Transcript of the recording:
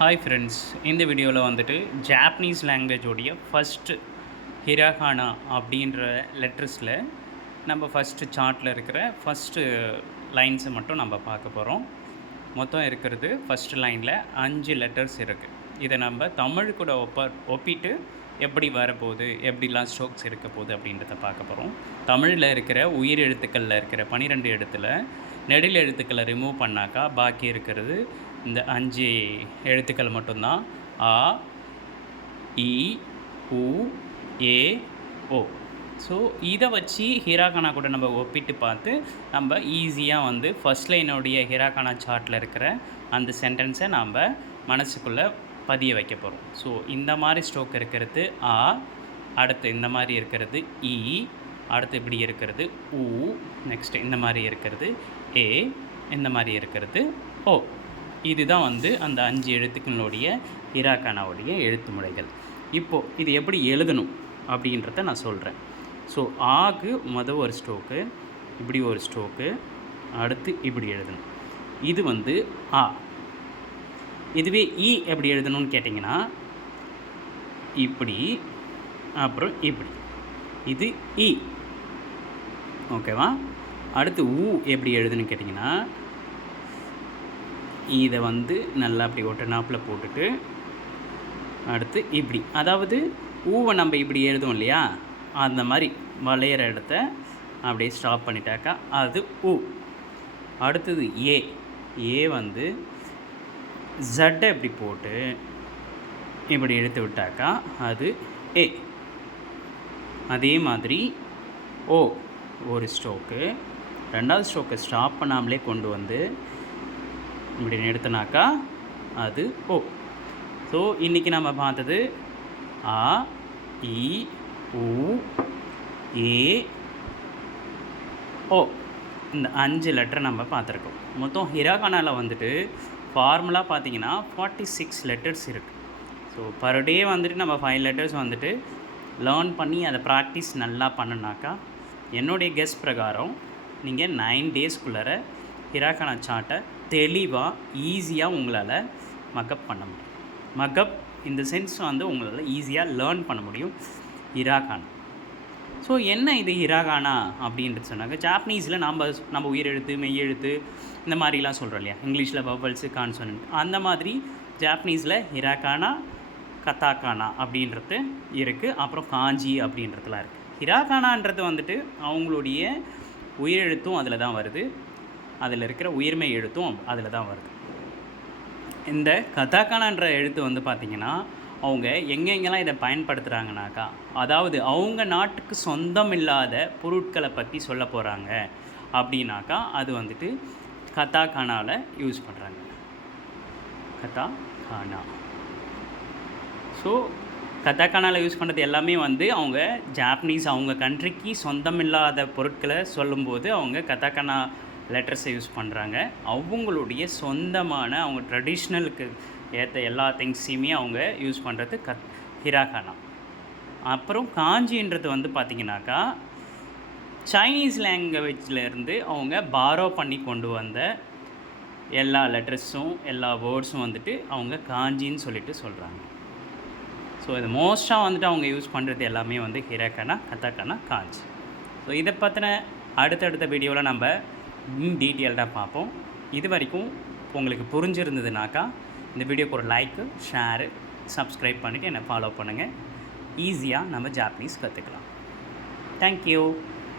Hi friends, இந்த வீடியோவில் வந்துட்டு ஜாப்பனீஸ் லாங்குவேஜோடைய ஃபஸ்ட்டு ஹிராகானா அப்படின்ற லெட்டர்ஸில் நம்ம ஃபஸ்ட்டு சார்ட்டில் இருக்கிற ஃபஸ்ட்டு லைன்ஸை மட்டும் நம்ம பார்க்க போகிறோம். மொத்தம் இருக்கிறது ஃபஸ்ட்டு லைனில் 5 லெட்டர்ஸ் இருக்குது. இதை நம்ம தமிழ் கூட ஒப்பிட்டு எப்படி வரப்போகுது, எப்படிலாம் ஸ்ட்ரோக்ஸ் இருக்க போகுது அப்படின்றத பார்க்க போகிறோம். தமிழில் இருக்கிற உயிர் எழுத்துக்களில் இருக்கிற 12 எழுத்தில் நெடில் எழுத்துக்களை ரிமூவ் பண்ணாக்கா பாக்கி இருக்கிறது இந்த 5 எழுத்துக்கள் மட்டும்தான். ஆ, இ, உ, ஏ, ஓ. ஸோ இதை வச்சு ஹிராகானா கூட நம்ம ஒப்பிட்டு பார்த்து நம்ம ஈஸியாக வந்து ஃபஸ்ட் லைனுடைய ஹிராகானா சார்ட்டில் இருக்கிற அந்த சென்டென்ஸை நாம் மனசுக்குள்ளே பதிய வைக்க போகிறோம். ஸோ இந்த மாதிரி ஸ்ட்ரோக் இருக்கிறது ஆ, அடுத்து இந்த மாதிரி இருக்கிறது இ, அடுத்து இப்படி இருக்கிறது உ, நெக்ஸ்ட்டு இந்த மாதிரி இருக்கிறது ஏ, இந்த மாதிரி இருக்கிறது ஓ. இதுதான் வந்து அந்த 5 எழுத்துக்களுடைய ஹிராகானாவுடைய எழுத்து முறைகள். இப்போது இது எப்படி எழுதணும் அப்படின்றத நான் சொல்கிறேன். ஸோ ஆக்கு ஒரு ஸ்ட்ரோக்கு, இப்படி ஒரு ஸ்ட்ரோக்கு, அடுத்து இப்படி எழுதணும். இது வந்து ஆ. இதுவே இ எப்படி எழுதணும்னு கேட்டிங்கன்னா இப்படி, அப்புறம் இப்படி, இது இ. ஓகேவா? அடுத்து ஊ எப்படி எழுதுன்னு கேட்டிங்கன்னா இதை வந்து நல்லா அப்படி ஒட்டனாப்பில் போட்டுட்டு அடுத்து இப்படி, அதாவது ஊவை நம்ம இப்படி எழுதுவோம் இல்லையா, அந்த மாதிரி வளையிற இடத்த அப்படியே ஸ்டாப் பண்ணிட்டாக்கா அது ஊ. அடுத்தது ஏ. ஏ வந்து ஜட்டை இப்படி போட்டு இப்படி எடுத்து விட்டாக்கா அது ஏ. அதே மாதிரி ஓ ஒரு ஸ்ட்ரோக்கு, ரெண்டாவது ஸ்ட்ரோக்கை ஸ்டாப் பண்ணாமலே கொண்டு வந்து இப்படி நிறுத்தினாக்கா அது ஓ. ஸோ இன்றைக்கி நம்ம பார்த்தது ஆ, இ, உ, ஏ, ஓ. இந்த 5 லெட்டரை நம்ம பார்த்துருக்கோம். மொத்தம் ஹிராகானாவில் வந்துட்டு ஃபார்முலா பார்த்திங்கன்னா 46 லெட்டர்ஸ் இருக்குது. ஸோ பர் டே வந்துட்டு நம்ம 5 லெட்டர்ஸ் வந்துட்டு லேர்ன் பண்ணி அதை ப்ராக்டிஸ் நல்லா பண்ணினாக்கா என்னுடைய கெஸ் பிரகாரம் நீங்கள் 9 டேஸ்க்குள்ளார ஹிராகானா சார்ட்டை தெளிவாக ஈஸியாக உங்களால் மக்கப் பண்ண முடியும். மக்கப் இந்த சென்ஸ் வந்து உங்களால் ஈஸியாக லேர்ன் பண்ண முடியும் ஹிராகானா. ஸோ என்ன இது ஹிராகானா அப்படின்றது சொன்னாங்க. ஜாப்பனீஸில் நம்ம உயிரெழுத்து, மெய்யெழுத்து இந்த மாதிரிலாம் சொல்கிறோம் இல்லையா, இங்கிலீஷில் வவல்ஸு, கான்சனன்ட், அந்த மாதிரி ஜாப்பனீஸில் ஹிராகானா, கதாகானா அப்படின்றது இருக்குது. அப்புறம் காஞ்சி அப்படின்றதுலாம் இருக்குது. ஹிராகானான்றது வந்துட்டு அவங்களுடைய உயிரெழுத்தும் அதில் தான் வருது, அதில் இருக்கிற உயிர்மை எழுத்தும் அதில் தான் வருது. இந்த கதாகானான்ற எழுத்து வந்து பார்த்திங்கன்னா அவங்க எங்கெங்கெல்லாம் இதை பயன்படுத்துகிறாங்கனாக்கா, அதாவது அவங்க நாட்டுக்கு சொந்தம் இல்லாத பொருட்களை பற்றி சொல்ல போகிறாங்க அப்படின்னாக்கா அது வந்துட்டு கதாகானாவில் யூஸ் பண்ணுறாங்க. கதாகானா. ஸோ கதாகானாவில் யூஸ் பண்ணுறது எல்லாமே வந்து அவங்க ஜாப்பனீஸ் அவங்க கண்ட்ரிக்கு சொந்தமில்லாத பொருட்களை சொல்லும்போது அவங்க கதாகானா லெட்டர்ஸை யூஸ் பண்ணுறாங்க. அவங்களுடைய சொந்தமான அவங்க ட்ரெடிஷ்னலுக்கு ஏற்ற எல்லா திங்ஸையுமே அவங்க யூஸ் பண்ணுறது ஹிராகானா. அப்புறம் காஞ்சின்றது வந்து பார்த்திங்கனாக்கா சைனீஸ் லாங்குவேஜ்லேருந்து அவங்க பாரோ பண்ணி கொண்டு வந்த எல்லா லெட்டர்ஸும் எல்லா வேர்ட்ஸும் வந்துட்டு அவங்க காஞ்சின்னு சொல்லிட்டு சொல்கிறாங்க. ஸோ இது மோஸ்ட்டாக வந்துட்டு அவங்க யூஸ் பண்ணுறது எல்லாமே வந்து ஹிராகானா, கதாகானா, காஞ்சி. ஸோ இதை பற்றின அடுத்தடுத்த வீடியோவில் நம்ம டீட்டெயில்டாக பார்ப்போம். இது வரைக்கும் உங்களுக்கு புரிஞ்சிருந்ததுனாக்கா இந்த வீடியோக்கு ஒரு லைக்கு, ஷேரு, சப்ஸ்கிரைப் பண்ணிவிட்டு என்னை ஃபாலோ பண்ணுங்கள். ஈஸியாக நம்ம ஜாப்பனீஸ் கற்றுக்கலாம். தேங்க்யூ.